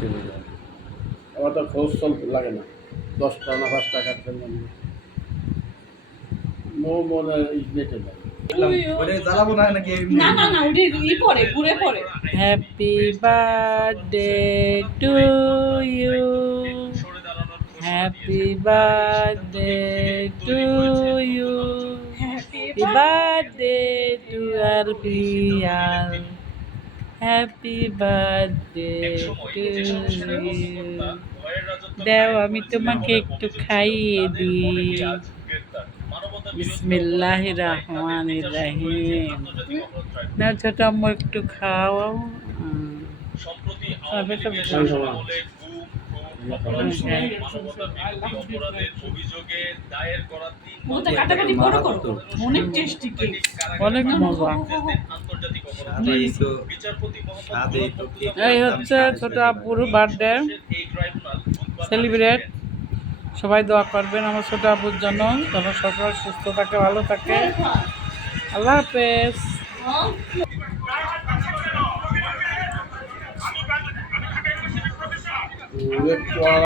সিস্টেমে যায়। আমার তো খোঁজ চলতে লাগে না, 10টা না 5 টাকার জন্য মনে নেটে যায়। ওটা জ্বালাবো না নাকি? না না না, ওটা ই পড়ে ঘুরে পড়ে। Happy birthday to you, happy birthday to you, happy birthday to Arfian, happy birthday to you. দাও আমি তোমাকে একটু খাইয়ে দিই। বিসমিল্লাহির রহমানির রহিম। না ছোট আম্মু একটু খাওয়াও। অনেক টেস্টি কেক, অনেক মজা। এই হচ্ছে ছোট আব্বুর বার্থডে সেলিব্রেট। সবাই দোয়া করবেন আমার ছোট আব্বুর জন্য, যেন সবাই সুস্থ থাকে, ভালো থাকে। আল্লাহ হাফেজ।